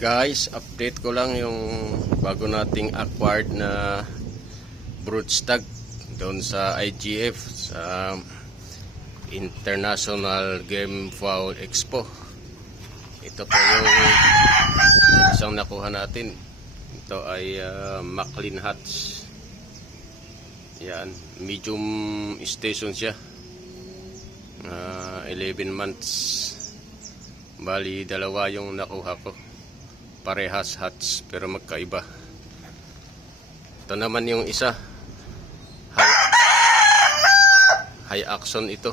Guys, update ko lang yung bago nating acquired na broodstag doon sa IGF, sa International Game Fowl Expo. Ito po yung isang nakuha natin. Ito ay Maclean Hatch. Yan, medium station siya. 11 months. Bali, dalawa yung nakuha ko. Parehas hatch pero magkaiba. Ito naman yung isa, high action ito.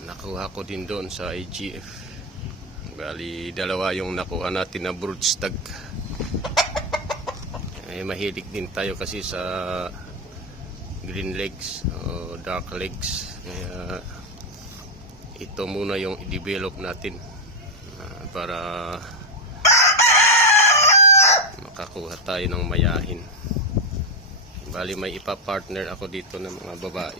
Nakuha ko din doon sa IGF. Bali, dalawa yung nakuha natin na broodstag. Mahilig din tayo kasi sa green legs o dark legs. Kaya ito muna yung i-develop natin para makakuha tayo ng mayahin. Bali, may ipa-partner ako dito ng mga babae.